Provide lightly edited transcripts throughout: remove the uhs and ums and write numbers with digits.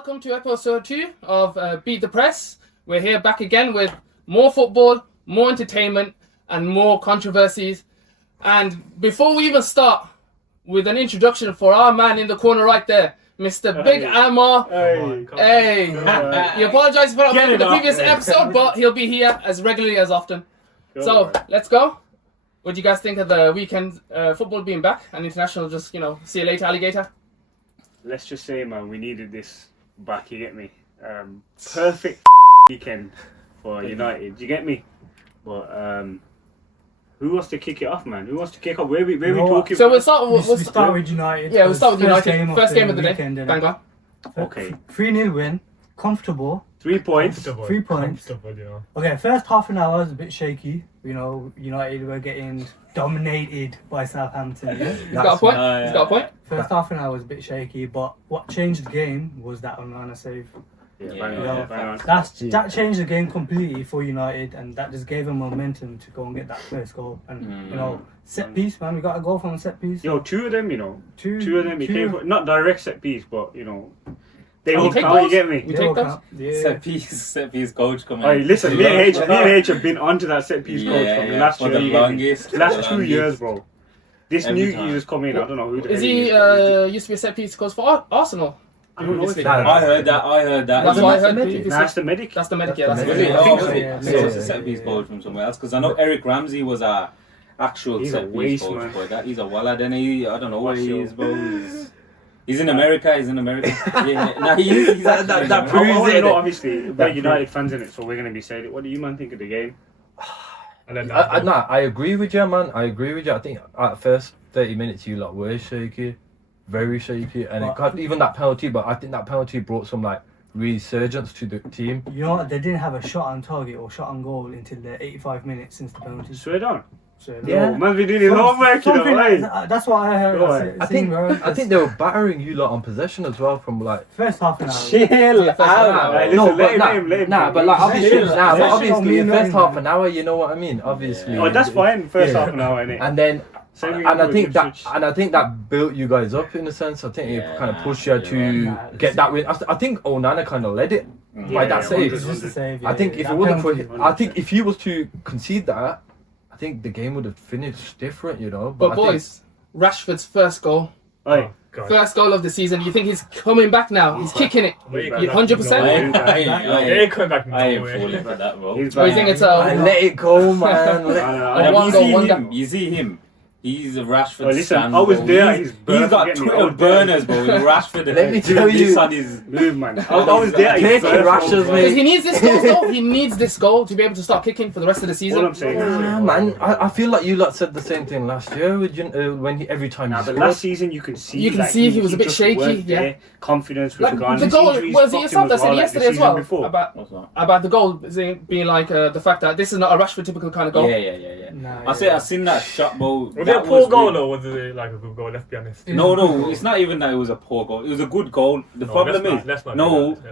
welcome to episode 2 of Beat the Press. We're here back again with more football, more entertainment, and more controversies. And before we even start with an introduction for our man in the corner right there, Mr. Big Amar. Hey. He apologizes for not being in the previous episode, but he'll be here as regularly as often. So, let's go. What do you guys think of the weekend football being back and international just, see you later, alligator? Let's just say, man, we needed this back, you get me? Perfect weekend for United, you get me? But who wants to kick it off, man? Who wants to kick off? Where we talking? So we'll start with United. Yeah, we'll start with United. First game of the day. Bang on. Okay. 3-0 win. Comfortable. 3 points. 3 points. Okay, first half an hour was a bit shaky. United were getting dominated by Southampton. Yeah? He's got a point. First half an hour was a bit shaky, but what changed the game was that Ola Aina save. That changed the game completely for United, and that just gave them momentum to go and get that first goal. And set piece, man, we got a goal from a set piece. Two of them, two of them. Two. Not direct set piece, but they will all count. You get me? We take those. Yeah. Set piece coach coming. Hey, listen, me and H have been onto that set piece coach from the last year. The longest. Last 2 years, bro. This new geezer's coming. I don't know who. Is he used to be a set piece coach for Arsenal? I don't know if I heard that. That's what I heard. That's the medic. That's the medic. Yeah, that's Really? the So it's a set piece coach from somewhere else, because I know Eric Ramsey was a actual set piece coach, but he's a walla. Then I don't know where he is, bro. He's in America. Yeah, no, he is. He's that proves it. Obviously, we're United fans in it, so we're gonna be saying it. What do you man think of the game? I agree with you, man. I think at first 30 minutes you lot were shaky, very shaky, and it got even that penalty. But I think that penalty brought some resurgence to the team. You know what? They didn't have a shot on target or shot on goal until the 85 minutes since the penalty. Swear down. Yeah, man's been doing his homework, That's what I heard. I think they were battering you lot on possession as well from first half an hour. Chill out. No, but obviously, the first half an hour, you know what I mean? Obviously. Oh, that's fine. First half an hour, innit? And then. I think that built you guys up in a sense. I think it kind of pushed you to get that win. I think Onana kind of led it by that save. I think if it wasn't for him, I think if he was to concede that, I think the game would have finished different, But boys, Rashford's first goal. First goal of the season. You think he's coming back now? He's kicking it. 100%. I ain't coming back. I ain't falling for that, bro. What do you think it's let it go, man. You see him. He's a Rashford listen, stand, I was bro. there. He's got Twitter burners, bro. Rashford. Let me tell you, on his move, man. I was there. He needs this goal, though. He needs this goal to be able to start kicking for the rest of the season. All I'm saying, man, I feel like you lot said the same thing last year when every time. But last season you can see. He was a bit shaky. Yeah, confidence was gone. The goal was it yourself that said yesterday as well about the goal being the fact that this is not a Rashford typical kind of goal. Yeah. I seen that shot, bro. Was it a poor goal or was it a good goal? Let's be honest. No, it's not even that it was a poor goal. It was a good goal. The problem is,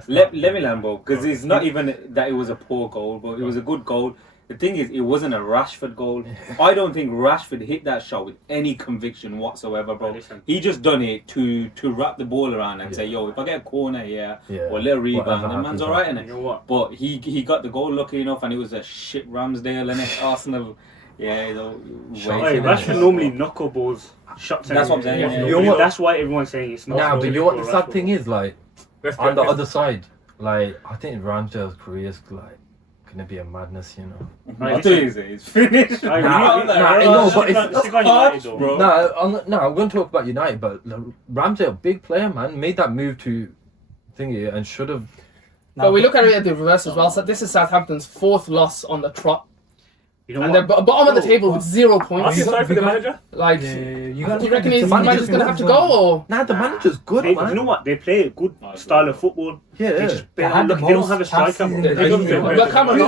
let me land, bro, because it's not even that it was a poor goal, but it was a good goal. The thing is, it wasn't a Rashford goal. I don't think Rashford hit that shot with any conviction whatsoever, bro. He just done it to wrap the ball around and say, yo, if I get a corner here or a little rebound, then man's alright in it. But he got the goal lucky enough, and it was a shit Ramsdale in it. Arsenal. Yeah, Rashford normally knuckleballs shots. That's what I'm saying. That's why everyone's saying it's not. But you know what the sad thing is, on the other side, I think Ramsdale's career is gonna be a madness, I think it's finished. I'm going to talk about United, but Ramsdale, big player, man, made that move to thingy and should have. But we look at it at the reverse as well. So this is Southampton's 4th loss on the trot. And they're bottom of the table with 0 points. I feel sorry for the manager. You reckon his manager's going to have to go? Or? Nah, the manager's good, man. You know what? They play a good style of football. Yeah. They don't have a striker. But Cameron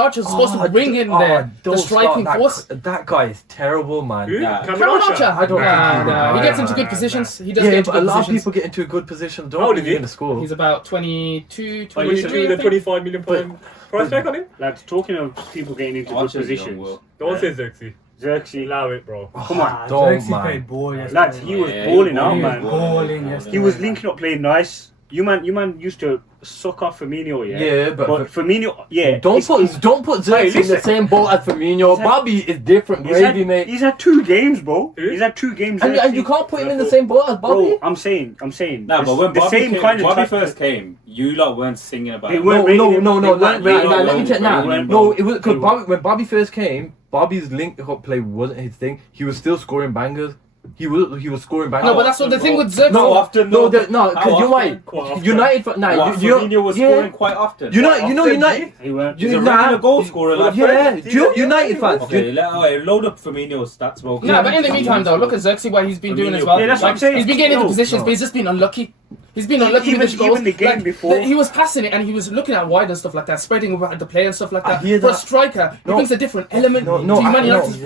Archer's supposed to bring in the striking force. That guy is terrible, man. Cameron Archer? I don't know. He gets into good positions. He does get into good positions. A lot of people get into a good position. Don't really in the school. He's about 22, 23. The £25 million price tag on him? Lads, talking of people getting into good positions. Don't say Zirkzee. Zirkzee. Allow it, bro. Come on. Zirkzee played ball yesterday. Lads, he was balling out, man. Balling yesterday. He was linking up, playing nice. You man used to suck off Firmino, yeah. Yeah, but Firmino, yeah. Don't put Zirkzee in the same boat as Firmino. Bobby is different, gravy, mate. He's had 2 games, bro. He's had 2 games. And you can't put him in the same boat as Bobby. Bro, I'm saying. Nah, but when Bobby first came, you lot weren't singing about it. No. Let me check now. No, it was because when Bobby first came, Bobby's link-up play wasn't his thing. He was still scoring bangers. He was scoring bangers. No, but that's what the thing with Zirkzee. No, because you're right. United, Firmino was scoring quite often. United. He's a regular goal scorer. United fans. Okay, load up Firmino's stats, bro. No, but in the meantime, though, look at Zirkzee, what he's been doing as well. Yeah, that's what I'm saying. He's been getting into positions, but he's just been unlucky. He's been unlucky with his goals. Even the game before. He was passing it and he was looking out wide and stuff like that, spreading about the play and stuff like that. I hear For a that. striker, he brings a different element to Man United's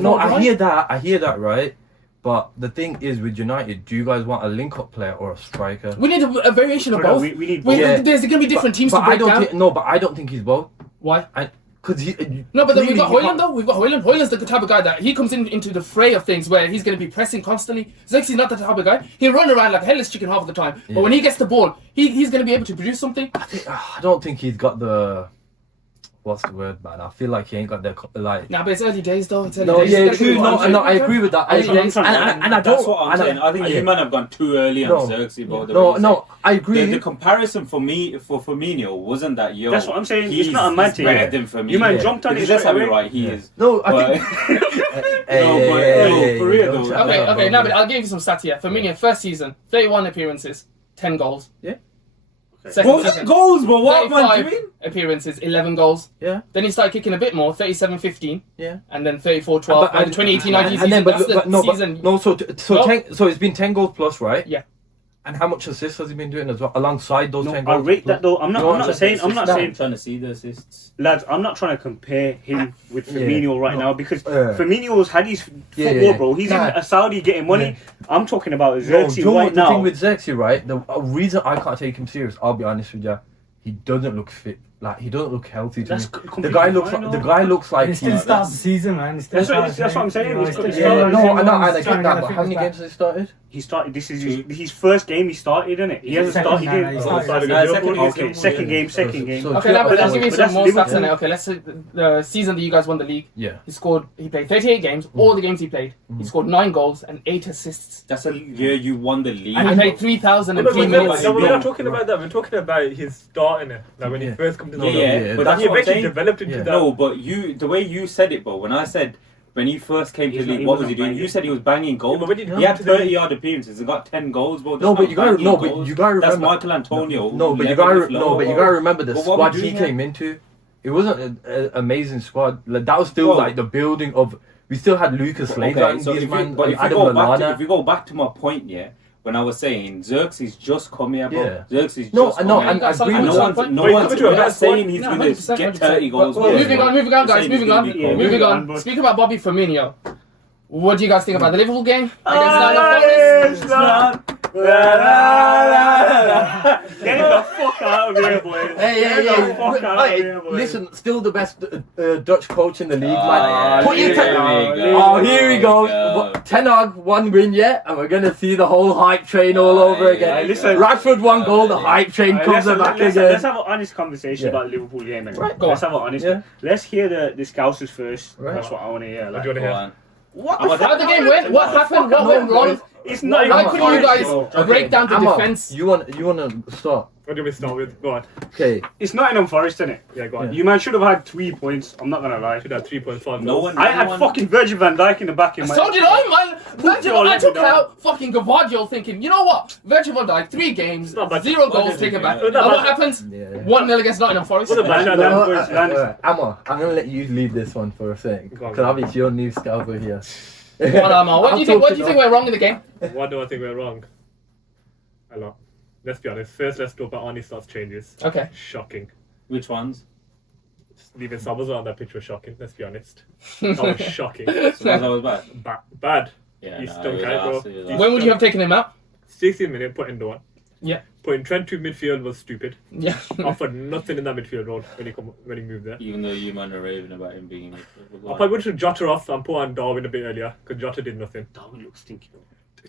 I hear that, right? But the thing is, with United, do you guys want a link-up player or a striker? We need a variation of both. We need both. There's going to be different teams to break down. But I don't think he's both. Why? Because No, but then we've got Højlund though. We've got Højlund. Højlund's the type of guy that he comes into the fray of things where he's going to be pressing constantly. Zirkzee's not the type of guy. He'll run around like a headless chicken half of the time. But when he gets the ball, he's going to be able to produce something. I don't think he's got the... What's the word, man? I feel like he ain't got the like. Nah, but it's early days though. It's early No, days. yeah, true. No, I agree with that. That's what I'm saying. I think you might have gone too early on Zirkzee, bro. No, I agree. The comparison for Firmino wasn't that That's what I'm saying. It's not a matter. Better than Firmino. You might jumped on it. Let's have it right. He is. No, I think. For real though. Okay. Now, but I'll give you some stats here. Firmino, first season, 31 appearances, 10 goals. Yeah. Second season, goals, but what man do you 35 mean? appearances, 11 goals. Yeah. Then he started kicking a bit more, 37-15. Yeah. And then 34-12. And the 2018-19 season, so it's been 10 goals plus, right? Yeah. And how much assists has he been doing as well alongside those 10 I goals? rate that though. I'm not saying. I'm trying to see the assists. Lads, I'm not trying to compare him with Firmino now because Yeah. Firmino's had his football, bro. He's in Saudi getting money. Yeah. I'm talking about No, Zirkzee right the now. thing with Zirkzee, right? The reason I can't take him serious, I'll be honest with you, he doesn't look fit. Like he doesn't look healthy to That's me. completely The guy looks fine, like though. the guy looks like He still starts the season, man. That's what I'm saying. He's got- I get that. But how many games has he started? He started. This is his first game. He started, isn't it? He hasn't started yet. Okay, second game. Okay, now but let's give you some more stats on it. Okay, let's say the season that you guys won the league. Yeah. He played 38 games, all the games he played. He scored 9 goals and 8 assists. That's a year you won the league. And he played 3,003 minutes. No, we're not talking about that. We're talking about his starting it. Like when he first come to the Yeah, but that's he what I'm eventually saying. developed into that. No, but the way you said it, bro. When I said when he first came to the league, what was he doing? You said he was banging goals. Yeah, but when did he He had come to the 30-yard appearances and got 10 goals, bro. No, but you gotta remember. That's Michael Antonio. You gotta remember the But what we squad he doing came into. It wasn't an amazing squad. Like that was still like the building of. We still had Lucas Leiva and these man, but if Adam you go back Lallana. if you go back to my point, yeah, when I was saying Zirkzee's just come here, bro. Yeah. Zirkzee's No, just no, come and here. I agree And with that. we're not saying he's going to 100%, get 30 goals. Well, moving on, guys. Moving on. Moving on. on. Speaking about Bobby Firmino, what do you guys think about the Liverpool game against Nottingham Forest? Get the fuck out of here, boy. Hey, listen, still the best Dutch coach in the league. Here we go. Ten Hag, 1 win yet, and we're gonna see the whole hype train all over again. Listen, Rashford 1 goal, the hype train comes back again. Let's have an honest conversation about Liverpool game. Right, go let's on. have an honest. Yeah. Let's hear the Scousers first. Right. That's what I want to hear. What do you want to hear? What How did the game went? What happened? What went wrong? It's not Why even couldn't you guys break down the defense? You wanna start? What do we start with? Go on. Okay. It's Nottingham Forest, innit? Yeah, go on. You man should have had 3 points. I'm not gonna lie. Should have 3.5. No one. I had fucking Virgil van Dijk in the back of my. So did I, man. I took down. out fucking Gabriel thinking, you know what? Virgil van Dijk, 3 games, Not bad. 0 goals, take it back. Not And bad. what happens? 1-0 against Nottingham Forest. What about Land. Amma, I'm gonna let you lead this one for a second, Go on, because go on. obviously you're new scouser here. What do you think went wrong in the game? What do I think went wrong? A lot. Let's be honest. First, let's talk about Arne Slot's changes. Okay. Shocking. Which ones? Leaving Sabazza on that pitch was shocking. Let's be honest. That was shocking. So that was bad. Bad. Yeah, You no, stunk it was out, bro. arse, it was When would you have taken him out? 16 minutes, put in the one. Yeah. Putting Trent to midfield was stupid. Yeah. Offered nothing in that midfield role when he moved there. Even though you man are raving about him being. I probably would have Jota off and put on Darwin a bit earlier because Jota did nothing. Darwin looks stinky.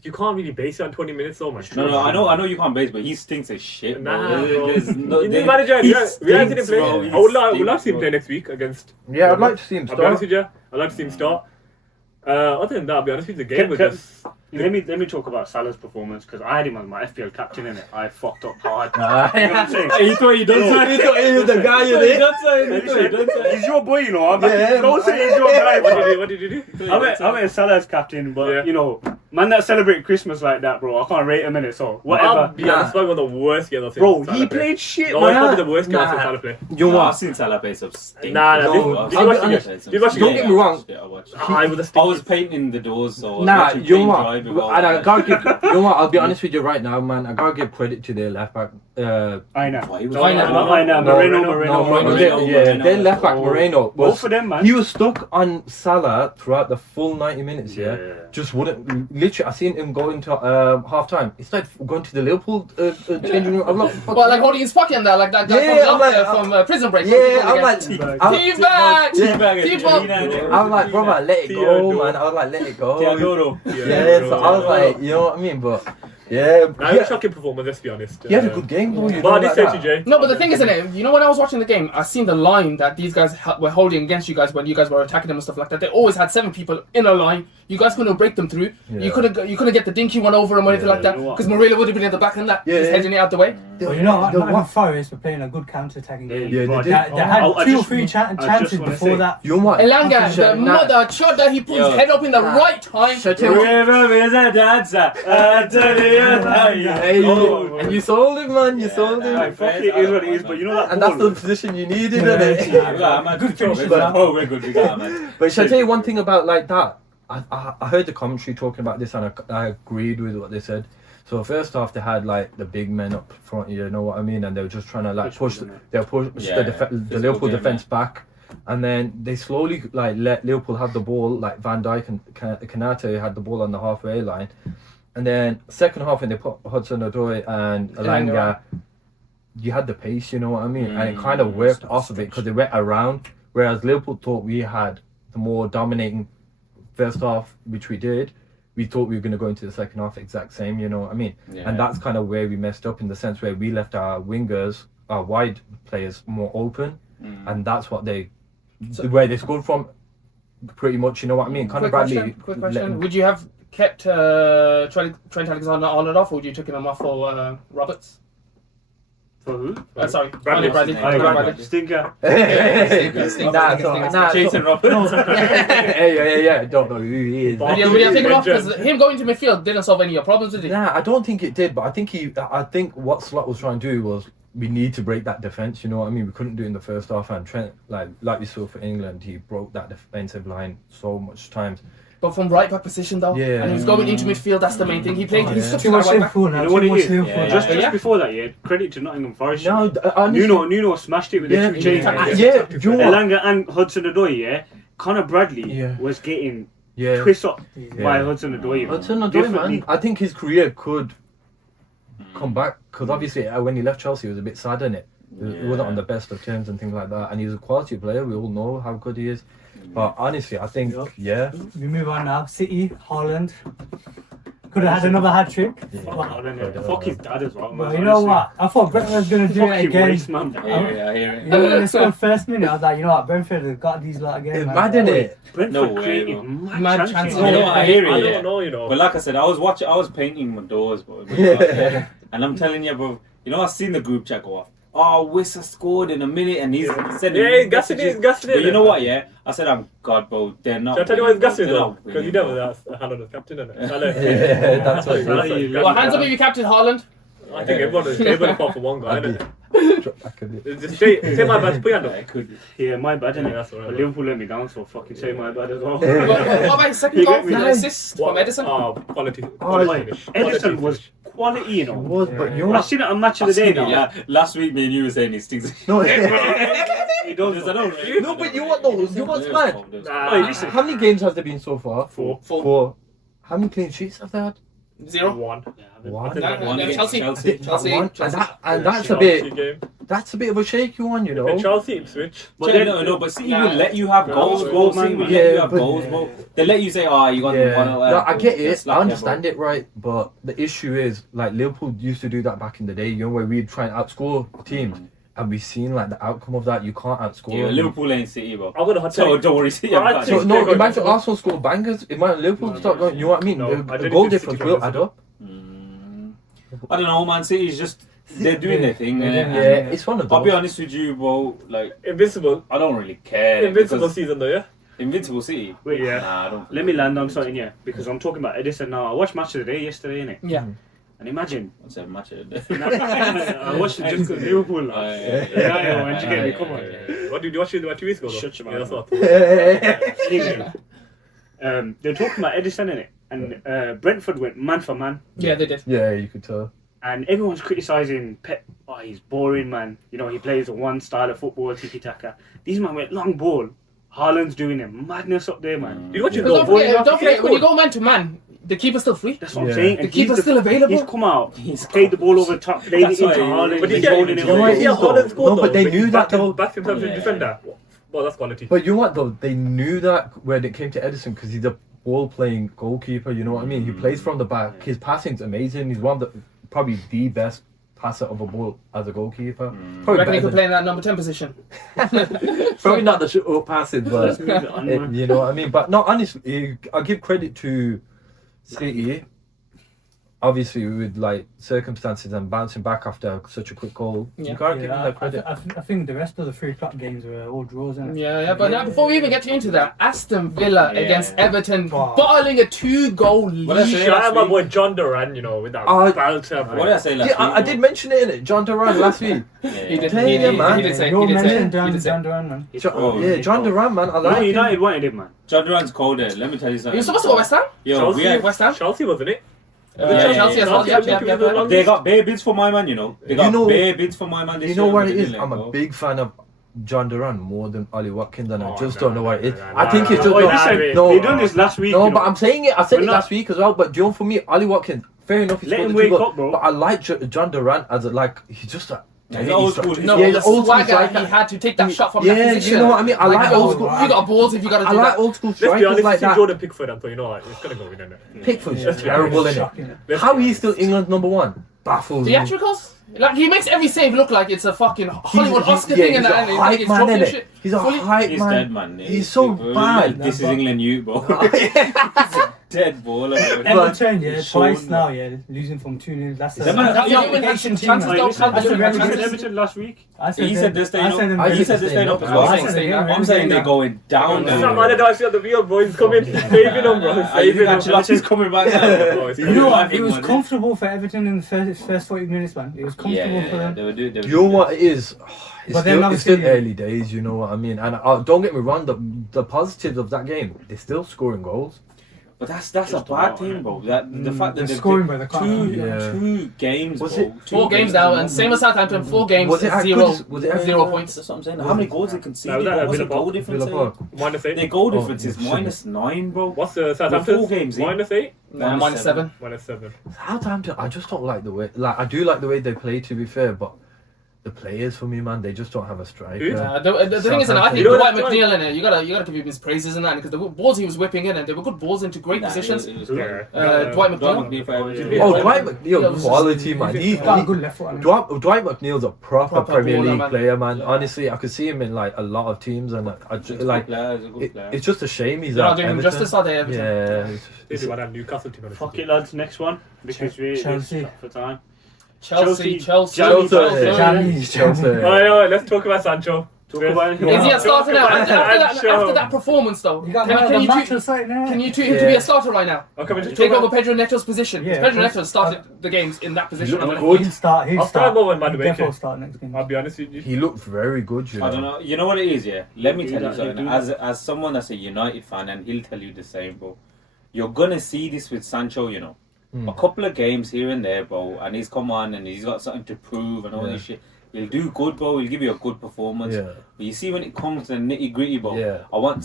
You can't really base it on 20 minutes so much. No, I know you can't base, but he stinks as shit. Nah, bro. bro. There's no, New there- manager, he we didn't stinks, play. bro. He I would love to stinks, see him bro. play next week against. Yeah, I'd like to see him I'll be honest start. with you. I'd like to see him start. Other than that, I'll be honest with you, the game was just. Let me talk about Salah's performance because I had him as my FPL captain in it. I fucked up hard. Nah. You know what I'm saying? He thought he done something. He thought he was the guy, you know? He's your boy, you know. I'm Yeah, don't say he's your guy. What did you do? I went Salah's captain, but Yeah. you know, man that celebrated Christmas like that, bro. I can't rate him in it. So I'll whatever. be honest, probably one of the worst games I've seen. Bro, Salah he play. played shit, No, man. it's probably the worst game I've seen Nah. Salah play. You know I've what? seen Salah play some stink. Nah, No, did you watch the game? Did you watch the Don't game? get me wrong. Yeah, I watched. I was a I was painting the doors, so I was Nah, watching you know paint what? dry And before I gotta give, you know what? I'll be honest with you right now, man. I gotta give credit to their left back. I know. Why he was- Aina. Moreno. Their left back Moreno was. Both of them, man. He was stuck on Salah throughout the full 90 minutes. Yeah, Yeah. just wouldn't. Literally, I seen him go into half time. It's like going to the Liverpool changing room. I'm like, fuck. Well, like holding his pocket in there, like that guy Yeah, I'm from Prison Break. Yeah, I'm like, Teabag! Teabag. Teabag! I'm like, brother, let it go, man. I was like, let it go. Yeah, so I was like, you know what I mean, but yeah, Nah, it was a shocking performance, let's be honest. he had a good game, though. You But I know, did like say that. to Jay. No, but the thing is, you know, when I was watching the game, I seen the line that these guys were holding against you guys when you guys were attacking them and stuff like that. They always had 7 people in a line. You guys couldn't break them through. Yeah. You couldn't get the dinky one over them or anything like that you know what? because Moreno would have been at the back and that, Yeah, just yeah. heading it out the way. Well, you know what? The Nottingham what? Forest were playing a good counter-attacking game. Yeah, they did. They had I 2 or just- 3 I just chances wanna before say- that. You know what? Elanga, the Nah. mother chudder, he put his Yo. head up in the right time. Shut your Hey, Oh, and you sold him, man. You sold him. Like, fuck it is what it is, but you know that And that's the ball. position you needed, isn't it? Good finish as but- well. Oh, we're good. We got man. But shall I tell you one thing about like that? I heard the commentary talking about this and I agreed with what they said. So first off, they had like the big men up front, you know what I mean, and they were just trying to like push the Liverpool defense back, and then they slowly like let Liverpool have the ball. Like Van Dijk and Kanate had the ball on the halfway line, and then second half when they put Hudson-Odoi and Elanga, you had the pace, you know what I mean, and it kind of worked off of it because they went around. Whereas Liverpool thought we had the more dominating first half, which we did. We thought we were going to go into the second half exact same, you know what I mean? Yeah. And that's kind of where we messed up in the sense where we left our wingers, our wide players more open, and that's what where they scored from, pretty much, you know what I mean? Conor Bradley. Quick question. Would you have kept Trent Alexander-Arnold off, or would you taken him off for Roberts? For who? Sorry, Bradley. Bradley. Bradley. Stinker. Jason Roberts. Yeah, I don't know who he is. Would you take him off? Because him going to midfield didn't solve any of your problems, did it? Nah, I don't think it did, but I think what Slot was trying to do was we need to break that defense, you know what I mean? We couldn't do it in the first half, and Trent, like we saw for England, he broke that defensive line so much times. But from right back position though, Yeah. and he's going into midfield. That's the main thing. He played. He's yeah. such Too a much right back. Liverpool now. You know what Too it much is? Liverpool. Yeah. Just Yeah. before that, yeah, credit to Nottingham Forest. No, honestly, Nuno smashed it with the 2 changes. you know what? Elanga and Hudson-Odoi, yeah. Conor Bradley Yeah. was getting Yeah. twist up Yeah. by Hudson-Odoi. Hudson-Odoi, man. I think his career could come back because obviously when he left Chelsea, he was a bit sad in it. He wasn't on the best of terms and things like that. And he's a quality player. We all know how good he is. But honestly, I think, yeah. We move on now. City, Haaland. Could have had another hat trick. Fuck his dad as well, man. But you know what? I thought Brentford was going to do it Fucking again. waste, man. I hear it. You know, when they scored first minute, I was like, you know what? Brentford have got these lot again. It's man. mad, isn't it? Brentford No way, created bro. Mad chances. chances. You know what, I hear it, I yeah. don't know, you know. But like I said, I was painting my doors, bro. Yeah. And I'm telling you, bro, you know, I seen the group chat go off. Oh, Wissa scored in a minute, and he's sending Yeah, he's gassing it, But you know what, yeah? I said, I'm God, bro. They're not. Shall I tell you why he's gassing They're though? not Because you winning, never bro. asked Haaland as captain, innit? Yeah, that's what it is. Well, hands up if you captain Haaland. I think everyone apart from one guy, innit? Just say my bad, put your hand Yeah, up. it could be. Yeah, my bad, Yeah, innit? that's alright. But Liverpool let me down, so fucking say my bad as well. What about his second You goal get for me? the assist from Ederson? Quality Oh, finish. Ederson was quality, you know. Was, but you know I what? seen it on Match of the Day now. Yeah, last week, me and you were saying he stinks. No, He does. I don't no, but you know what though? You know what's mad? Hey, listen. How many games has there been so far? 4. Four. How many clean sheets have they had? 0. 1. One. Chelsea. And that's a Chelsea bit. game. That's a bit of a shaky one, you Okay, know. Chelsea, Ipswich. But But City will let you have goals, bro. City will let you have goals, bro. They let you say, you got Yeah, 1 no, I get it. I understand it, right? But the issue is, like, Liverpool used to do that back in the day, you know, where we'd try and outscore teams. And we've seen, like, the outcome of that. You can't outscore. Yeah, Liverpool ain't City, bro. I'm gonna hot So take. don't worry, City. I I'm think So, they're no, gonna- imagine Arsenal score bangers. Imagine Liverpool start going, you know what I mean? No, I the don't goal think difference City will can add up. I don't know, man. City is just they're doing their thing. Yeah, it's one of those. I'll be honest with you, bro. Like, Invincible. I don't really care. Invincible because season though, yeah? Invincible City. Wait, Yeah. Nah, I don't. let me land on something here because I'm talking about Ederson now. I watched Match of the Day yesterday, innit? Yeah. And imagine, What's that match? I watched it just because Liverpool. Yeah, when'd you get me? Come on. What did you watch it 2 weeks ago? Though? Shut your Yeah, mouth. that's what. Anyway, they're talking about Ederson, innit? And Brentford went man for man. Yeah, they did. Yeah, you could tell. And everyone's criticising Pep. Oh, he's boring, man. You know, he plays one style of football, tiki-taka. These man went long ball. Haaland's doing a madness up there, man. You watch it Because though? don't forget, when you go man to man, the keeper's still free. That's what I'm Yeah. saying. The And keeper's he's still available. He's come out. He's played the ball over the top, played it That's into why- Haaland. But He's he holding it You know what away. it Yeah, is, though? Haaland scored No, though. but they He knew that, backed though. Backed himself to Yeah. defender. Well, that's quality. But you know what, though? They knew that when it came to Ederson because he's a ball-playing goalkeeper, you know what I mean? He plays from the back. His passing's amazing. He's one of the, probably the best passer of a ball as a goalkeeper. I Probably, reckon he better could play in that number 10 position. probably not the short passing, but Let's move it on, man. you know what I mean? But no, honestly, I'll give credit to City. Obviously, with like circumstances and bouncing back after such a quick goal, Yeah. you gotta give them Yeah, that credit. I think the rest of the 3 o'clock games were all draws, innit? Yeah, but now before we even get into that, Aston Villa Yeah. against Everton, Wow. bottling a 2-goal What I lead. say Shout out last my week? boy Jhon Duran, you know, with that Oh, belter, What did bro. I say last Yeah, week? I did mention it, innit? Jhon Duran last week. He did. Tell He you, did. man. He did say. You're He did say. mentioning He did say. Jhon Duran, man. Yeah, Jhon Duran, man. I like No, him. United wanted him, man. Jhon Duran's colder. Let me tell you something. He was supposed to go West Ham. Yo, Chelsea, we have, West Ham. Chelsea, wasn't it? Chelsea as well. Chelsea, Yep. they got bare bids for my man, you know. They got You know- bare bids for my man this You know year, what but it they is? didn't I'm let a go. big fan of Jhon Duran more than Ollie Watkins, and I Oh, just no, don't know what it is. no, I think it's no, just no, no, listen, no, They done this last week. no, you but know. I'm saying it. I said We're it not- last week as well. But do you know, for me, Ollie Watkins, fair enough, he Let scored him the 2 wake goals, up, bro. but I like Jhon Duran as a he's just a. He's old school. No, Yeah, the the old school swagger striker. he had to take that shot from Yeah, that position. you know what I mean? I like you old got- school. You got balls if you got to I do like that. old school Let's be strikers honest, like it's that. Jordan Pickford, and so you know what, it's gonna go in, innit? Pickford's Yeah, terrible, it's innit? shocking. How he's still England's number 1 baffles me. Theatricals? Like, he makes every save look like it's a fucking Hollywood Oscar thing and that. and He's he a hype gets man, trophy and innit? shit. He's a Fully- hype He's man. dead, man. He's so bad. This is England youth, bro. Dead baller. Everton, yeah, he's twice shown now, yeah, losing from 2-0. That's Them man- That's Yo, the obligation team, chances man. don't Listen, count. That's a very Everton, good- Everton last week. He said they're staying up. I He said they're staying up as well. I said staying up. I'm saying they're going down. This is not man that I see on the real, bro. He's coming, saving them, bro. I think Saving them. Ancelotti's coming back now. Bro, it's You know what? Coming It was back, man. comfortable for Everton in the first 40 minutes, man. It was comfortable for them. They were doing. You know what it is? It's But then still obviously- early days, you know what I mean? And don't get me wrong, the positives of that game, they're still scoring goals. But that's a bad thing, bro. That the fact that They're scoring, but they can't. two games, Was bro. it- 4 games now, and same as Southampton, 4 games, Was it as zero, good as- was it as- 0 points. That's what I'm saying. How many goals they conceded? No, that What's the Villa goal Park. difference? Villa Park. Minus 8. Their goal difference is yeah. -9, bro. What's the Southampton? 4 games, Minus 8? Nah, minus 7. Minus 7. Southampton, I just don't like the way. Like, I do like the way they play, to be fair, but the players for me, man, they just don't have a striker. Who? The thing is, and I think You know Dwight what- McNeil in it, you gotta give him his praises in that, because the balls he was whipping in, and they were good balls into great positions. It was Yeah. good. Dwight McNeil. Dwight McNeil for Everton. Yeah. Oh, Yeah. Dwight Yeah, McNeil, quality, man. He's got a good left foot on him. Dwight McNeil's a proper Proper Premier baller, League man. player, man. Yeah. Honestly, I could see him in like a lot of teams, and I He's a just, good like player, he's a good player. it's just a shame he's They're at not doing him Everton. justice, are they, Everton? Yeah, They do that Newcastle team. Fuck it, lads. Next one because we're Chelsea. shot for time. Chelsea. Chelsea. Chelsea. Alright, let's talk about Sancho. Talk about it. Is he a starter now? After Sancho. that performance, though, You got can you match treat, or something, innit? can you treat him to be a starter right now? I'm coming to Take talk over about. Pedro Neto's position. Yeah, Pedro of course. Neto started the games in that position. looked I good. He'll start. I'll start more when Man He'll Utd. definitely start next game. I'll be honest with you. He looked very good, you know. I don't know. You know what it is, yeah? Let me Do tell you that, something. do As someone that's a United fan, and he'll tell you the same, bro. You're gonna see this with Sancho, you know. A couple of games here and there, bro, and he's come on and he's got something to prove and all this shit. He'll do good, bro. He'll give you a good performance. Yeah. But you see, when it comes to the nitty gritty, bro, Yeah. I want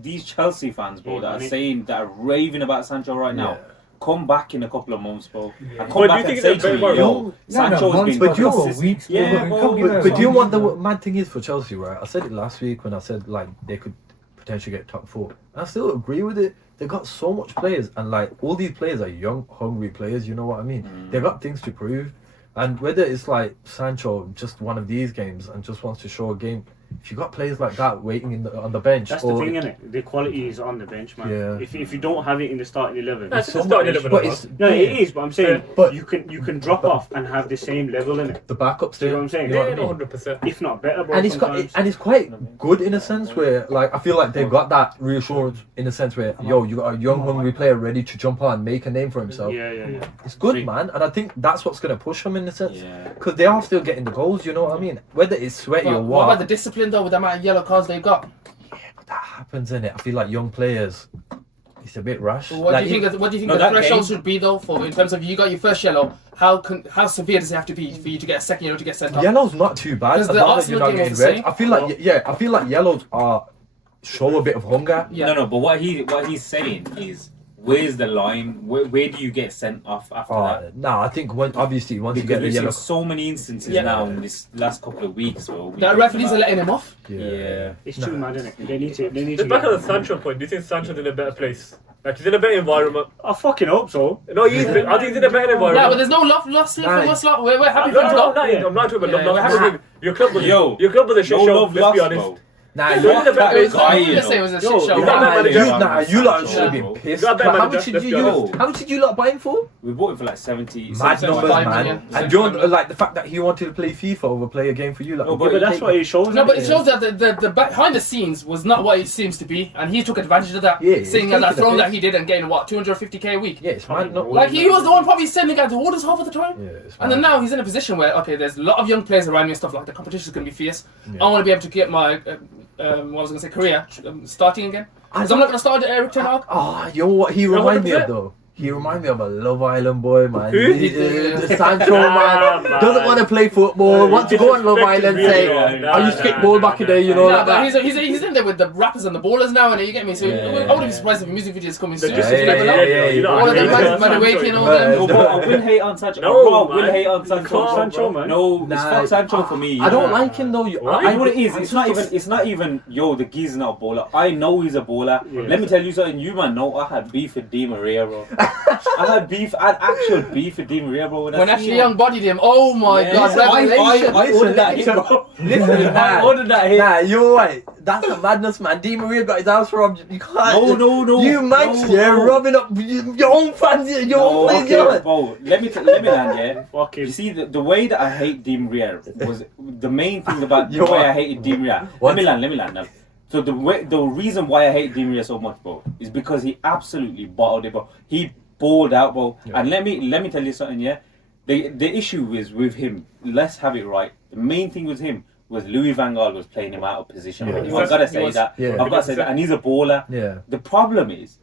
these Chelsea fans, bro, that are saying, that are raving about Sancho right now. come back in a couple of months, bro. And But come do back you think and say it's to very me, well? yo, Sancho's been but you're consistent. weeks. Yeah, bro. But do you know what the mad thing is for Chelsea, right? I said it last week when I said like they could potentially get top 4. I still agree with it. They got so much players, and like all these players are young, hungry players. You know what I mean? They got things to prove, and whether it's like Sancho just one of these games and just wants to show a game. If you got players like that waiting on the bench, That's the thing, innit? The quality is on the bench, man. Yeah. If you don't have it in the starting 11, That's the starting 11. but it's no, it is. But I'm saying, But- you can drop off and have the same level in it. the backups. See what I'm saying? You know what I Yeah, mean? 100%. If not better, bro. And sometimes. it's quite good in a sense where like I feel like they've got that reassurance in a sense where you got a young hungry player ready to jump on, make a name for himself. Yeah. It's good, man, and I think that's what's gonna push them in a sense Yeah. because they are still getting the goals. You know what I mean? Whether it's sweaty or But what about what, the discipline though with the amount of yellow cards they've got? that happens in it. I feel like young players, it's a bit rash. What Like, do you think? What do you think No, the that threshold game- should be though? For in terms of you got your first yellow, how severe does it have to be for you to get a second yellow to get sent off? Yellow's not too bad as Because the long as you're not Arsenal game getting was the red. same. I feel like yellows are show a bit of hunger. Yeah. No, but what he's saying is, where's the line? Where do you get sent off after that? Nah, I think once you Because get the we've yellow, seen so many instances Yeah. now in this last couple of weeks, bro. The referees are letting him off. Yeah. It's too mad, innit? They need to. Just back on the Sancho point, do you think Sancho's in a better place? Like, he's in a better environment? I fucking hope so. No, I think he's in a better Yeah, but environment. there's no loss here for Slot. We're happy No, for him. no, to go. no, I'm not talking about Yeah, love. we're I'm happy. talking- Your club was Yo, your club was a shit no show. love Let's be lost, honest. bro. nah, Yeah, you, so I better was guy, gonna say it was a shit Yo, show. you got that manager. you lot should be bro. pissed. You got that How manager, much did let's be you? honest. How much did you lot buy him for? We bought it for like 70. Mad 75 numbers, man. million. And John, like the fact that he wanted to play FIFA over play a game for you, like, No, Yeah, but that's what it shows. No, but innit? it shows that the behind the scenes was not what it seems to be, and he took advantage of that. Yeah, he's seeing that taking the throne that piss. he did and getting what 250k a week. yeah, it's mad. Not Like he was the one probably sending out to orders half of the time. Yeah, it's And then mad. now he's in a position where okay, there's a lot of young players around me and stuff like the competition's going to be fierce. I want to be able to get my what I was going to say career starting again. Because I'm not going to start at Eric Ten Hag. Ah, you know what he reminded me of 100%. though? He reminded me of a Love Island boy, man. Who? The Sancho man doesn't want to play football. Wants to go on Love Island. Say, I used to kick ball back in there, you know, Nah, like but that. he's in there with the rappers and the ballers now, and you get me. So Yeah. I wouldn't be surprised if music videos coming soon. just- yeah. All of them guys, man, waking all them. No, bro, I will hate on Sancho. No, Bro, I will man. hate on Sancho. Fuck Sancho, man. No, it's Nah, fuck Sancho for me. I don't yeah. like him though. Why? I know what it is. It's not even. Yo, the geezer's not a bowler. I know he's a bowler. Yeah. Let me tell you something. You man know I had beef with Di Maria, bro. I had actual beef with Di Maria, bro. When Ashley Young bodied him, oh my Yeah, god, revelation. I ordered that hit, bro. Listen, I ordered that hit. Nah, you're right. That's a madness, man. Di Maria got his house robbed. You can't. No. You might, rubbing up your own fans, your own players, Okay, yeah. bro. Let me land, yeah. Fucking. You see, the way that I hate Di Maria was the main thing about the Yo, way I hated Di Maria. what? Let me land now. So the reason why I hate Di Maria so much, bro, is because he absolutely bottled it, bro. He balled out, bro. Yeah. And let me tell you something, yeah. The issue is with him. Let's have it right. The main thing with him was Louis van Gaal was playing him out of position. Yeah, bro. I've got to say that. Yeah. I've got to say that. And he's a baller. Yeah. The problem is,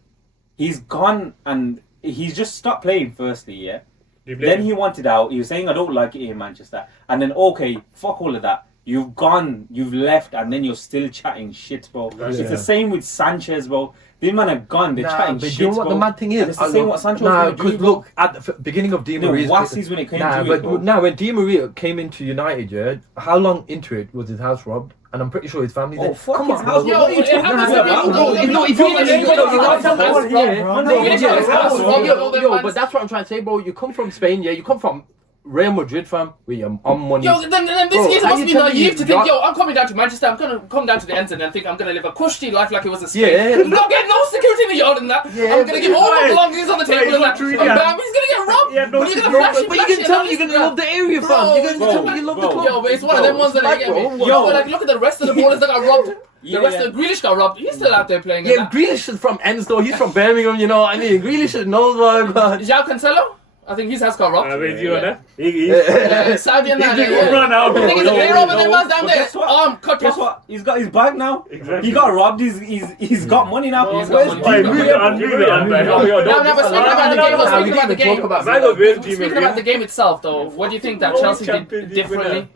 he's gone and he's just stopped playing. Firstly, yeah. Then he wanted out. He was saying, "I don't like it in Manchester." And then, okay, fuck all of that. You've gone, you've left, and then you're still chatting shit, bro. It's the same with Sanchez, bro. These men are gone. They're chatting but shit, you know what bro. the mad thing is? And it's the same what Sancho was going to do, because bro. look, at the beginning of Di The Maria's... Wassies when it came to it, bro. when Di Maria came into United, yeah, how long into it was his house robbed? And I'm pretty sure his family... Oh, fuck Come his on, house, bro. Yo, What are you it talking happens about? to me. No, if you You got some house, bro. Yo, but that's what I'm trying to say, bro. You come from Spain, yeah, you come from Real Madrid, fam, with your money. Yo, then this Bro, geezer how must you be telling naive me to think, you're- yo, I'm coming down to Manchester, I'm going to come down to the ends and then think I'm going to live a cushy life like it was a Spain. Yeah. Not get no security in the yard and that. Yeah, I'm going to give all my belongings on the table and that. true, And yeah. bam, he's going to get robbed. Yeah, no But you're going to security. flash But you can tell me you're going to love the area, fam. You're going to tell me you love the club. Yo, but it's one of them ones that get me. Bro, Yo, like, look at the rest of the ballers that got robbed. The rest Yeah. of Grealish got robbed. He's still out there playing. Yeah, Grealish is from Ensdale. He's from Birmingham, you know what I mean? Grealish knows what I'm going. Jao Cancelo? I think his house got robbed. Where's you on that? Saudi and that. He's doing run out, The thing is, bro. they robbing them ones down But there. guess what? Arm cut Guess off. what? He's got his bag now. Exactly. He got robbed. He's got money now. He's got Where's money. Di Wait, Maria? move on. No, but speaking about the game, speaking about the game. Speaking about the game itself, though, what do you think that Chelsea did differently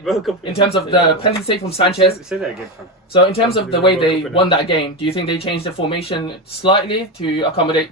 in terms of the penalty save from Sanchez? Say that again, fam. So in terms of the way they won that game, do you think they changed the formation slightly to accommodate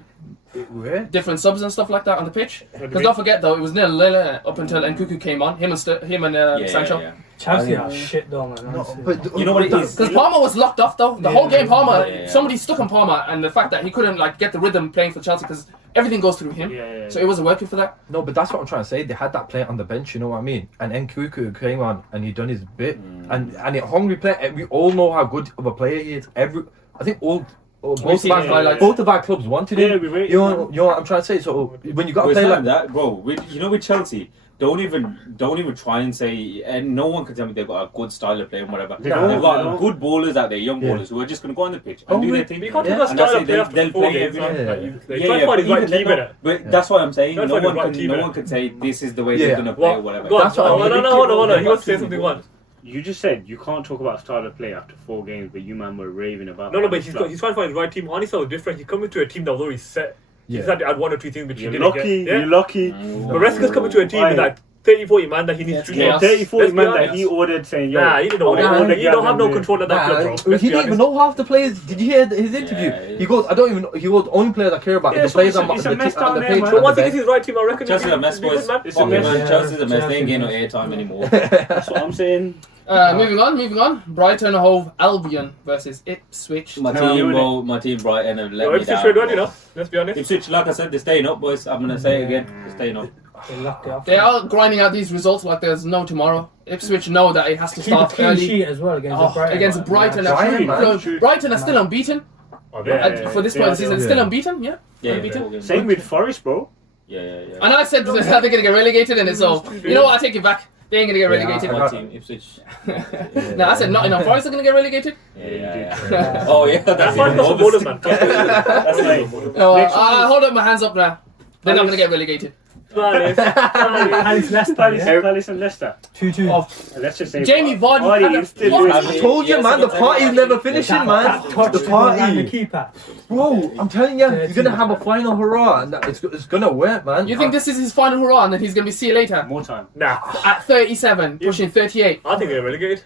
Where? different subs and stuff like that on the pitch. Because don't forget though, it was 0-0 up until Nkuku came on. Him and Sancho. Chelsea are shit though, man. No, but You know what it is? Because Palmer was locked off though. The whole game, Palmer, Yeah. somebody stuck on Palmer, and the fact that he couldn't like get the rhythm playing for Chelsea because everything goes through him. Yeah. So it wasn't working for that. No, but that's what I'm trying to say. They had that player on the bench, you know what I mean? And Nkuku came on and he done his bit. And a hungry player. We all know how good of a player he is. I think both of our clubs wanted him. Yeah, we waited. You know what I'm trying to say? So when you got a player like that, bro, with Chelsea, don't even try and say, and no one can tell me they've got a good style of play and whatever. They've got good bowlers out there, young bowlers who are just going to go on the pitch and do their thing. You can't talk about style of play after 4 games, man. They try to find his right team in it. But that's what I'm saying. Try to No find his right team in one it. can say this is the way they're going to play or whatever. Go on, That's what I mean. hold on. He wants to say something once. You just said you can't talk about style of play after 4 games, but you man were raving about. No, but he's trying to find the right team. Arne Slot was different. He's coming to a team that was already set. He Yeah. had to add 1 or 2 things which he You're didn't lucky. get. You're lucky. But Resca's coming to a team with like 30-40 man that he needs to Yeah, train. 30-40 man that he ordered saying, yo. Nah, he didn't know. You don't have no control of that club, bro. he didn't even know half the players. Did you hear his interview? Yeah. He goes, I don't even know. He goes, the only players I care about Yeah, is the players on it's the a mess on the down there, page. man. So on once the he gets bench. his right team, I reckon Chelsea's a mess, he's good, boys. man. It's a mess. Man, Chelsea's a mess. They ain't Chelsea, getting no airtime anymore. That's what I'm saying. Moving on. Brighton Hove Albion versus Ipswich. My team Brighton have let Yo, me Ipswich down. were good, you know. Let's be honest. Ipswich, like I said, they're staying up, boys. I'm gonna say it again, they're staying up. They locked it off. They are grinding out these results like there's no tomorrow. Ipswich know that it has to Keep a start clean early. sheet as well against Brighton. Against Brighton, Brighton, actually. Brighton are still unbeaten. Oh, For this point of the season, yeah. still unbeaten, yeah? Yeah, Unbeaten. Same with Forest, bro. Yeah. And I said they're going to get relegated, and so you know what? I take it back. They ain't going to get relegated. My team, Ipswich. No, I said Nottingham Forest are going to get relegated. Yeah. Oh yeah, That's why it's bowlers, man. That's like. I hold up my hands up now. They're not going to get relegated. Palace, Leicester, Palace and Leicester. 2-2. Oh, Let's just say. Jamie Vardy. is still What? doing I told you, man, the party's never finishing, man. Touch The and the party. keeper. Bro, I'm telling you, you're going to have a final hurrah, and it's going to work, man. You think this is his final hurrah and then he's going to be see you later? More time. Nah, At 37, pushing 38. I think they're relegated.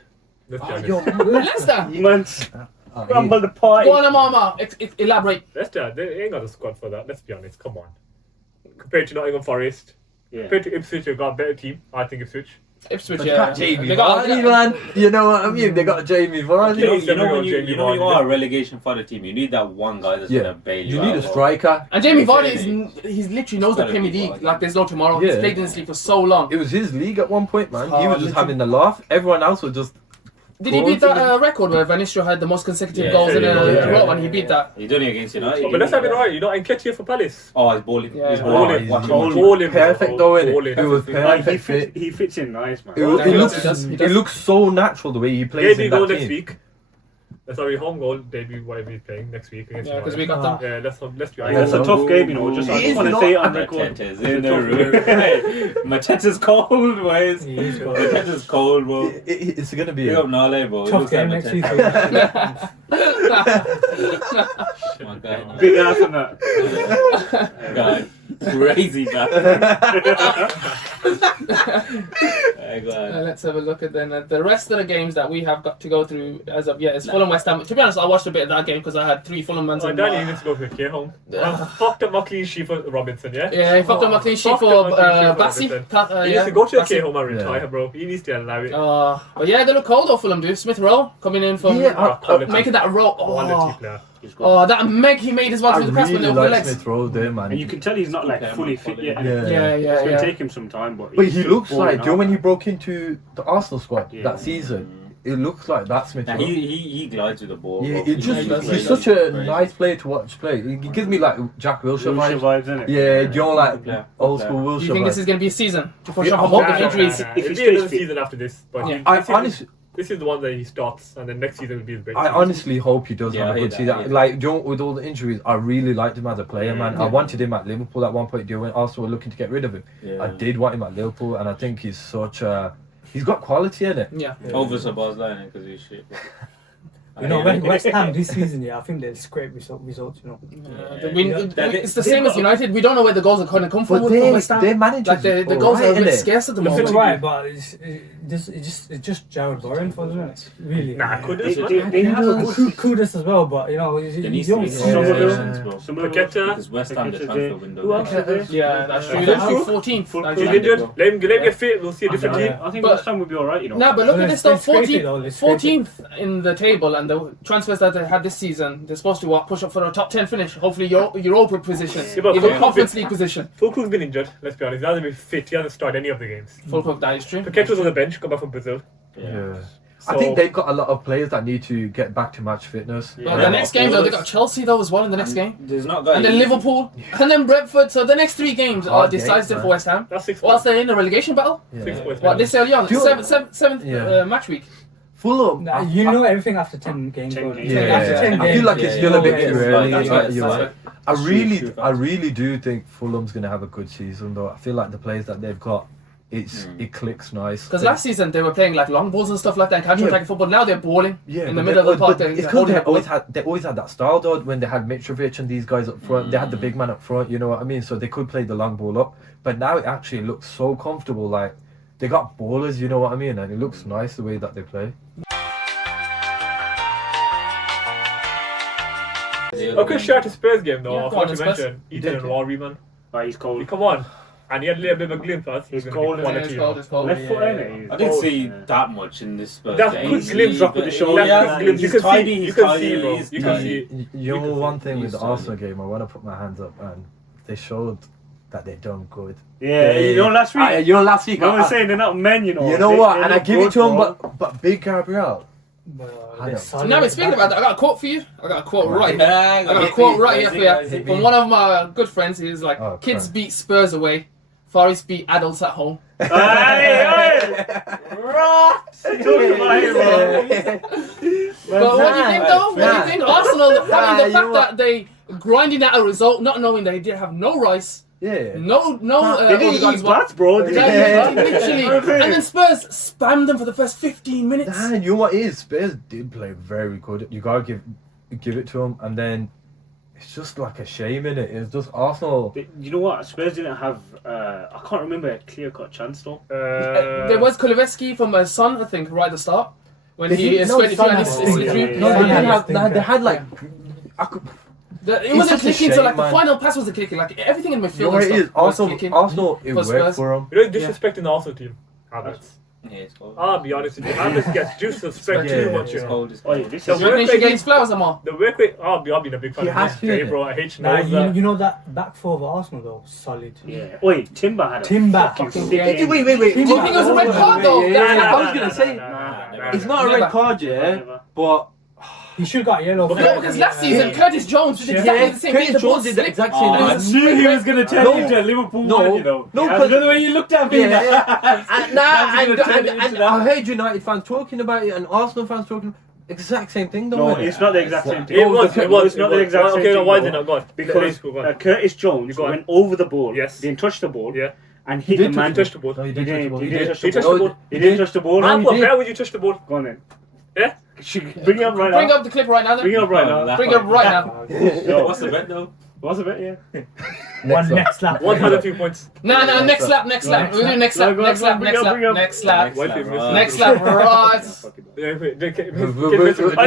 Let's be honest. Leicester. Months. Rumble the party. Go on, Mama. Elaborate. Leicester, they ain't got the squad for that. Let's be honest. Come on. Compared to Nottingham Forest, Yeah. compared to Ipswich, they've got a better team. I think Ipswich. Ipswich, They yeah. got Jamie They got- Vardy, man. You know what I mean? They got Jamie Vardy. You know when Jamie you Vardy. are a relegation for the team, you need that one guy that's gonna bail you You out. need a bro. striker. And Jamie He's Vardy he's literally knows the gotta Premier be League Vardy. like there's no tomorrow. He's Yeah. played in this league for so long. It was his league at one point, man. He Oh, was just having the laugh. Everyone else was just. Did he beat that record where Van Nistelrooy had the most consecutive Yeah, goals in yeah, a yeah, row and he beat that? He's done it against United. Oh, but let's have it right. You know, Nketiah for Palace. Oh, he's balling. Yeah, He's yeah. balling. Oh, Watch he's him. Balling. Perfect though, innit? Balling. It was Like, perfect fit. he fits in nice, man. It, was, Yeah, it he looks does, he it does. looks so natural the way he plays Debut in goal that next team. week. Sorry, home goal, debut, whatever he's playing next week against Yeah, because United. we got them. Yeah, let's be Like, honest. that's a tough game, you know. Just I It just is want to not- say it on record. Mateta's It's in a the tough room. game. Hey, Mateta's cold, boys. He is good. Mateta's cold, bro. It's gonna be. Big up Nale, bro. He Tough looks like game next week. Mateta. My God. Big ass on that. God. Crazy, man. Hey, go on. Let's have a look at then the rest of the games that we have got to go through as of yet. It's Fulham West Ham. To be honest, I watched a bit of that game because I had 3 Fulham fans. Oh, Danny needs to go to a care home. Fucked up my clean sheet for Robinson, yeah? Yeah, he fucked up my clean sheet Fucked for up my clean sheet for Bassi. Robinson. He needs to go to a Bassi. care home and retire, bro. He needs to allow it. But yeah, they look cold though, Fulham do. Smith Rowe coming in from Quality. making that row. Quality player. He's good. Oh, that meg he made as well I through the press when they really were the like legs. Smith Rowe there, man. And you can tell he's not like Yeah, fully man, fit quality. yet. Yeah. It's gonna Yeah. take him some time, but But he's he still looks balling like, do you know out. when he broke into the Arsenal squad Yeah. that season? It looks like that Smith Nah, Rowe. he glides with the ball. Yeah, bro. it just, does. he's such a nice player to watch play. He gives me like Jack Wilshere Wilshere vibes. vibes, innit? Yeah, do you know like Yeah. old school Do Wilshere you think this vibes? is going to be a season? To push Yeah, off I a hope hope of so. injuries. If It'll he's be another fit. season after this. But Yeah. this is the one that he starts, and then next season will be his break. I honestly hope he does Yeah, have I a good hear season. that, Like, do you know, with all the injuries, I really liked him as a player, man. I Yeah. wanted him at Liverpool at one point. When Arsenal were looking to get rid of him, Yeah. I did want him at Liverpool, and I think he's such a. He's got quality in it. Yeah. Over Sabaz's line because he's shit. You know, West Ham this season, I think they'll scrape results, you know. It's the same as United. We don't know where the goals are going to come from. They manage like the goals are a bit scarce at the moment. Right, but it's just Jared Bowen for them, really. Nah, Kudus as well, but you know, you don't see because West Ham the transfer window. Yeah, that's true. They're 14th. He's injured. Let him get fit. We'll see a different team. I think West Ham will be alright, you know. No, but look at this though, 14th in the table, and the transfers that they had this season, they're supposed to push up for a top 10 finish. Hopefully, Europa position, even Conference League position. Fulkrug's been injured. Let's be honest. He hasn't been fit. He hasn't started any of the games. Fulkrug, that is true. Paqueta's on the bench. Come back from Brazil. Yeah. So, I think they've got a lot of players that need to get back to match fitness. Well, the next game though, they got Chelsea though as well in the next game. There's not and then Liverpool, and then Brentford. So the next 3 games are decisive for West Ham. That's 6 points. Whilst they're in the relegation battle. 6 points. What this early on, seventh match week. Fulham, you know everything after 10 games. After 10 games, I feel like it's still a bit too early. You're right. I really do think Fulham's gonna have a good season though. I feel like the players that they've got, it clicks nice. Because last season they were playing like long balls and stuff like that, and counter-attacking football. Now they're balling in the middle of the park. It's because they always had that style though. When they had Mitrovic and these guys up front, they had the big man up front. You know what I mean? So they could play the long ball up. But now it actually looks so comfortable. Like they got ballers. You know what I mean? And it looks nice the way that they play. Okay, shout out to Spurs game though. I forgot to mention Eden and Rory, man. He's cold. Come on. And he had a little bit of a glimpse. He's cold. Left foot, innit? I didn't see that much in this Spurs that game. quick glimpse up with the shoulder. You can see, bro. You can see. You know one thing with the Arsenal game, I want to put my hands up, and they showed that they done good. Yeah, you know last week. I was saying they're not men, you know. You know what? And I give it to him, but big Gabriel. Now, speaking about that, I got a quote for you. I got a quote right here. I got a quote right here for you from one of my good friends. He was like, "Kids beat Spurs away, Forrest beat adults at home." Hey! Talking about him, But what do you think, though? What do you think? Arsenal, having the fact that they grinding out a result, not knowing they did have no Rice. Yeah. They didn't eat bats, bro. Literally. And then Spurs spammed them for the first 15 minutes. Man, you know what it is? Spurs did play very good. You gotta give it to them. And then it's just like a shame in it. It's just Arsenal. You know what? Spurs didn't have. I can't remember a clear-cut chance though. There was Kuleveski from Son, I think, right at the start when he squared it. They had like. It wasn't clicking, so like the final pass wasn't clicking. Like everything in midfield was clicking. Arsenal, it worked for them. You know, disrespecting the Arsenal team. Havertz. Yeah, it's cold. I'll be honest with you. Havertz gets disrespect too much. It's cold. The work rate against Flowers are more. The work rate. I'll be a big fan of this. Bro, I hate you know that back four of Arsenal though, solid. Yeah. Wait, Timber had a Timber. Wait. Do you think it was a red card though? I was gonna say it's not a red card, but. He should have got yellow. Because last season, Curtis Jones did exactly the same thing. Curtis Jones did the exact same thing. I knew he was going to turn into a Liverpool man, you know. No, the way you looked at me. And I heard United fans talking about it and Arsenal fans talking exact same thing though. No, it's not the exact same thing. It was. It's not the exact same thing. Okay, why did it not go? Because Curtis Jones went over the ball, didn't touch the ball, and hit the man. He touched the ball. No, he didn't touch He the touched the ball. ball. He didn't touch the ball. Where would you touch the ball? Go on then. Yeah? Bring it up right now. Bring up the clip right now then. Bring it up right now. Bring it up right now. What's the bet though? What's the bet, yeah? Next lap. 102 points. No, next lap. We'll do next lap. Next lap. Right.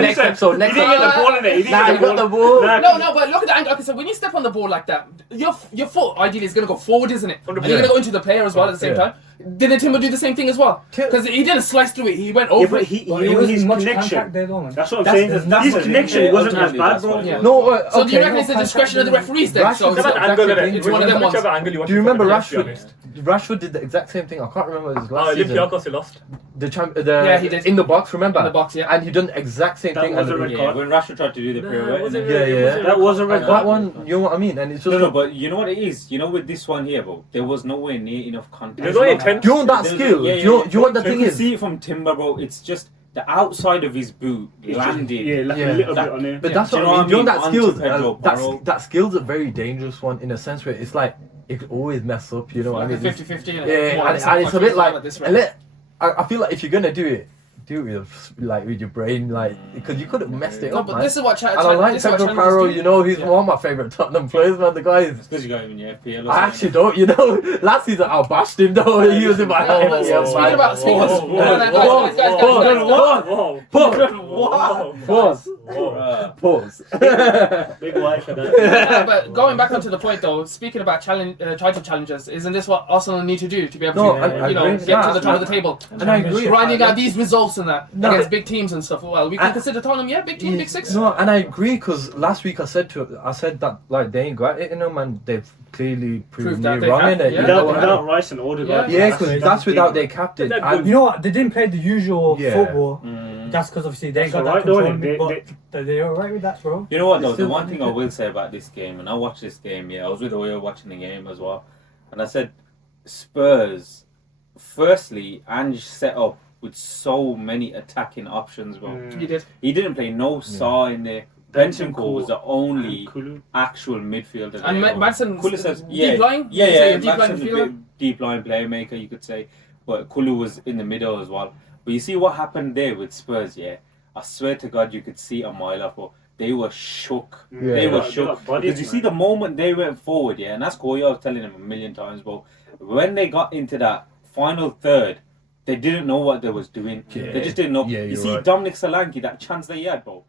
Next episode. Next He didn't get the ball in it. He didn't get the ball. No, but look at the angle. Okay, so when you step on the ball like that, your foot ideally is going to go forward, isn't it? And you're going to go into the player as well at the same time. Didn't Timber do the same thing as well? Because he didn't slice through it. He went over it. He was his connection. That's what I'm saying. His connection wasn't as bad, bro. No. So do you reckon it's the discretion of the referees then? So it's one of them ones. Do you remember Rashford? Rashford did the exact same thing. I can't remember his last season. Olympiacos, he lost. Yeah, he did. In the box, remember? In the box, yeah. And he done the exact same thing. That was a red card. When Rashford tried to do the pirouette. Yeah. That was a red card. That one, you know what I mean? And it's just No, but you know what it is? You know with this one here, bro, there was nowhere near enough contact. There's no intent. Do you want that skill? Yeah, Do you know what the thing you is? see it from Timber, bro. It's just the outside of his boot landed. Yeah, like a little bit on there. But that's what I mean. You know that skills? That skill's a very dangerous one in a sense where it's like it could always mess up. You know what I mean? 50-50. Yeah, and it's a bit like. I feel like if you're gonna do it, do it with your brain, because you could have messed it No, up, but man. this is what And I like Pedro Paro, he's one of my favourite Tottenham players, man. The guy is. It's because you got him in your FPL. I actually don't, last season I bashed him though. He was in my Speaking about Pause. Big wife for that. But going back onto the point though, speaking about title challenges, isn't this what Arsenal need to do to be able to get to the top of the table? And I agree. Grinding out these results and that against big teams and stuff. Well, we can consider Tottenham, big team, big six. No, and I agree because last week I said that they ain't got it in them, and they've clearly proved me wrong in it. Without Rice and Odegaard. Yeah, because that's without their captain. And you know what? They didn't play the usual football. That's because obviously they got that control. But they're alright with that, bro. You know what though? The one thing I will say about this game, and I watched this game. I was with Oya watching the game as well, and I said Spurs. Firstly, Ange set up with so many attacking options, bro. He did. He didn't play no Saw in there. Bentancur was the only actual midfielder. And Madsen, deep line? Deep line playmaker, you could say. But Kulu was in the middle as well. But you see what happened there with Spurs, I swear to God, you could see a mile off. Bro. They were shook. They were shook. Because you see the moment they went forward, and that's Koya, I was telling him a million times, bro. When they got into that final third, they didn't know what they was doing. They just didn't know. You see Dominic Solanke, that chance that he had, bro.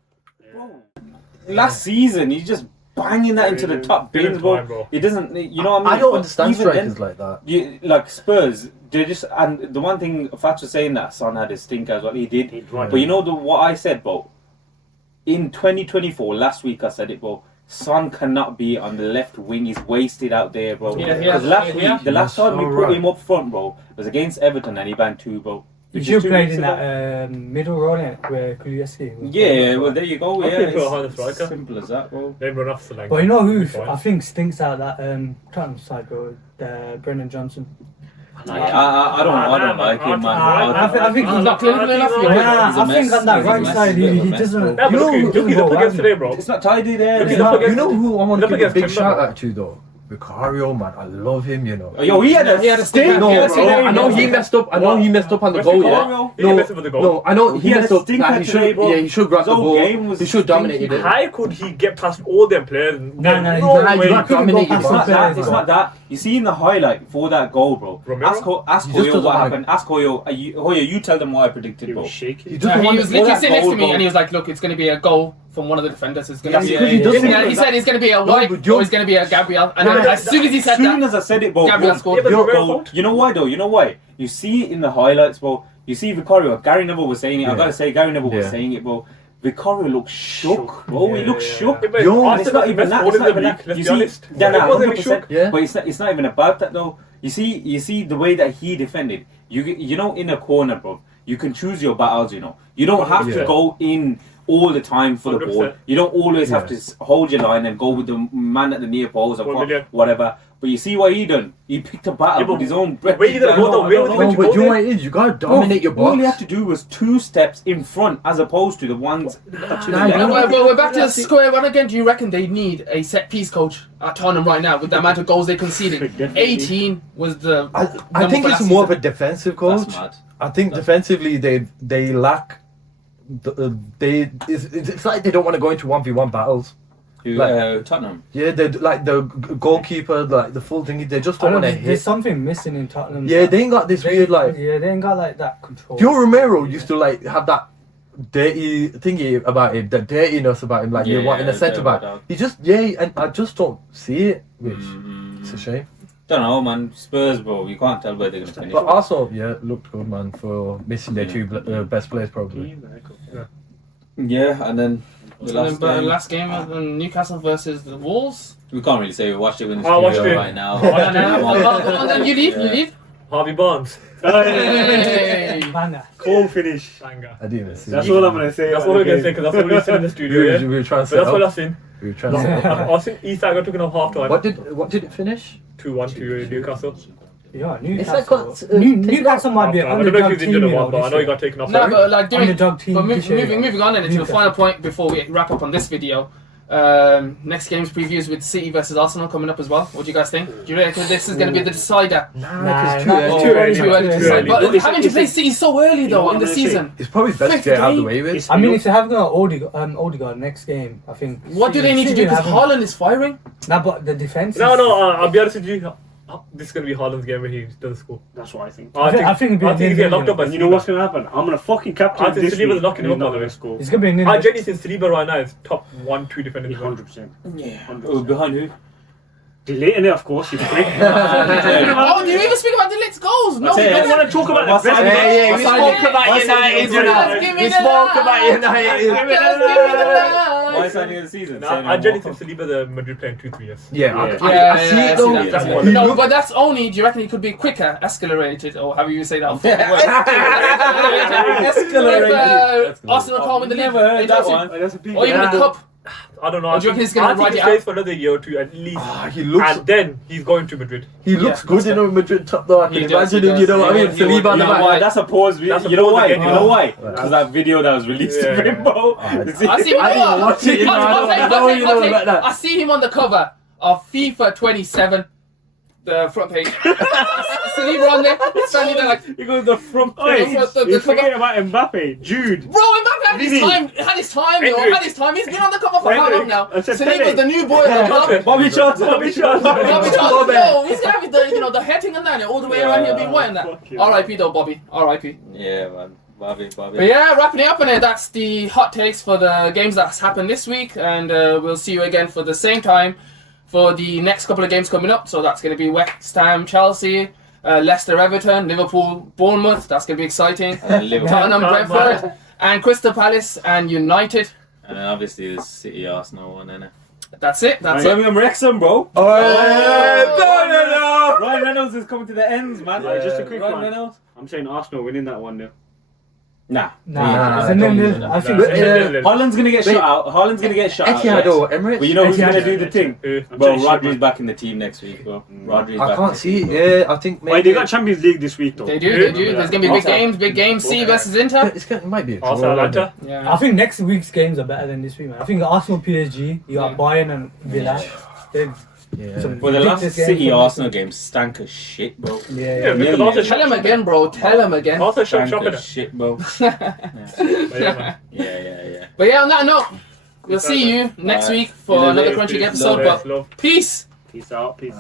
Last season, he's just banging that into the top bins, bro. It doesn't, you know what I mean? I don't understand strikers like that. Like Spurs, they just, and the one thing Fats was saying that Son had his stinker as well, he did. But you know what I said, bro? In 2024, last week I said it, bro. Son cannot be on the left wing. He's wasted out there, bro. Because last week, the last time we put him up front, bro, was against Everton and he banged 2, bro. You should have played in that middle role where Kulusevski was. Yeah, well, there you go. It's simple as that, bro. They run off the leg. But you know who I think stinks out that Tottenham side, bro? Brennan Johnson. I don't like him, man. I think he's not clinical enough. I think on that right side he doesn't. You know who he's up against today, bro? It's not tidy there. You know who I want to give a big shout out to though? Vicario, man, I love him, Yo, he had a stink. No, I know he messed up. I know he messed up on the goal. No, I know he messed up. He should grab the ball. He should dominate it. How could he get past all them players? No, you got dominated. It's not that. You see in the highlight for that goal, bro. Ask Hoyo what happened. Ask Hoyo. Hoyo, you tell them what I predicted, bro. He was literally sitting next to me and he was like, "Look, it's going to be a goal from one of the defenders. It's going to be he said it's going to be a White or it's going to be a Gabriel." And as soon as he said that, as soon as I said it, bro, Gabriel scored. You know why though? You know why? You see it in the highlights, bro. You see Vicario. Gary Neville was saying it. I gotta say, Gary Neville was saying it, bro. Vicario looks shook, bro. He looks shook. It's not even that. It's not even that. You see, 100%. But it's not even about that though. You see the way that he defended. You know, in a corner, bro. You can choose your battles. You don't have to go in all the time for the ball. You don't always have to hold your line and go with the man at the near post or whatever. But you see what he done? He picked a battle with his own breath. But you know what it is? You gotta dominate your box. All you have to do was 2 steps in front as opposed to the ones to the left. But we're back to square one again. Do you reckon they need a set piece coach at Tottenham right now with the amount of goals they conceded? 18 was the. I think it's more of a defensive coach. I think defensively they lack. It's like they don't want to go into 1v1 battles. Tottenham. Yeah, they like the goalkeeper, like the full thing. They just don't want to hit. There's something missing in Tottenham. Yeah, they ain't got this weird like. Yeah, they ain't got like that control. Joe Romero used to like have that dirty thingy about him, the dirtiness about him, like you're wanting a centre back. He just and I just don't see it, which it's a shame. Don't know, man. Spurs, bro. You can't tell where they're gonna finish. But Arsenal, looked good, man, for missing their 2 best players probably. Yeah, and then. The last game Newcastle versus the Wolves. We can't really say we watched it in the studio right now. Then you leave. Harvey Barnes. Cool finish. I didn't even see. That's all I'm gonna say. That's all we're gonna say because that's what we seen in the studio. We were trying to. That's what I've seen. We were trying to. I think Isak got taken off half time. What did it finish? 2-1 to Newcastle. Yeah, Newcastle might be an underdog team. I know he got taken off. No, but like underdog team. But moving on then to the final point before we wrap up on this video. Next game's previews with City versus Arsenal coming up as well. What do you guys think? Do you reckon this is going to be the decider? Nah, it's too early. Too early to decide. But Listen, having to play City so early though in the season. It's probably best to get out of the way with. I mean, if they're having an Odegaard next game, I think. What do they need to do? Because Haaland is firing. Nah, but the defense. No, I'll be honest with you. This is going to be Haaland's game when he does score. That's what I think. I think he's getting locked up by And you know what's going to happen? I'm going to fucking captain I think this Saliba's week. knocking him up, He's not by the going way. to score. It's gonna be an I genuinely think Saliba right now is top 1-2 defender. 100%. Yeah. 100%. Behind who? Deleting it, of course, you prick. Oh, do you even speak about Delict's goals? No, we I don't don't. want to talk about the best. Yeah, we What's spoke about United. We spoke about United. Why is that the season? I genuinely think Saliba the Madrid player in 2-3 years. Yeah, Yeah, I see it though. that's what- no, but that's only. Do you reckon he could be quicker, escalated, or however you say that? Escalated. If Arsenal can't win the league, Never heard that one. That's a big or even the cup. I don't know. Or do you reckon he's gonna ride it out? plays for another year or two at least. He looks. And then he's going to Madrid. He looks Yeah, good in a Madrid top though. I can He does, imagine he him. You does. know what I mean? He would- Saliba on the you know back. why? That's a pause. That's a You know pause why? again, You know why? Yeah. Because that video that was released Yeah. of him, bro. Oh, I see him. I didn't watch it, you know, I know you know about that. I see him on the cover of FIFA 27, the front page. Saliba on there, standing there like, He goes the front Oi, page. you forget about Mbappe, Jude. bro, Mbappe had his time. Had his time, yo. Had his time. He's been on the cover for how long now? I said Saliba's Pele. the new boy at the club. Bobby Charlton. Bobby Charlton, yo, he's gonna have the, the heading and that, all the way around here being white and that. Fuck you. R.I.P. though, Bobby. R.I.P. Yeah, man. Bobby. But yeah, wrapping it up on it. That's the hot takes for the games that's happened this week, and we'll see you again for the same time for the next couple of games coming up. So that's going to be West Ham, Chelsea, Leicester, Everton, Liverpool, Bournemouth. That's going to be exciting. Tottenham, Brentford, and Crystal Palace and United. And then obviously the City Arsenal one, innit? That's it. That's it. Birmingham Wrexham, bro. Oh, Ryan Reynolds is coming to the ends, man. Yeah, just a quick Ryan one. Reynolds. I'm saying Arsenal winning that 1-0. Nah. Nah, it's a nil-nil. I think. Haaland's gonna get Wait. shot out. Haaland's gonna get shot out. Etihad yes. or Emirates? But you know who's Etihad. gonna do the thing? I'm Bro, saying shit, Rodri's man. back in the team next week, bro. Rodri's I back can't in see the it. team, Yeah, I think maybe. Wait, they got Champions League this week though. They do. There's going to be big games. C versus Inter. It might be a draw. Arsenal, Atlanta. Yeah. I think next week's games are better than this week, man. I think Arsenal, PSG, you got Yeah. Bayern and Villa. They're Yeah. some Well, the last ridiculous games City from- Arsenal game stank as shit, bro. Yeah. Because Nearly. also Tell him again, bro. Tell him again. Also shop Stank in as it. shit, bro. But yeah, man. Yeah. But yeah, on that note, we'll see you next Alright. week for See you another later. crunchy episode. But Love. peace. Peace out. Peace.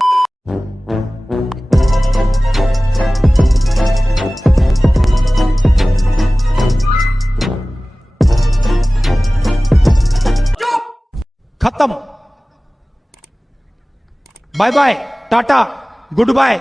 खत्म bye bye tata good bye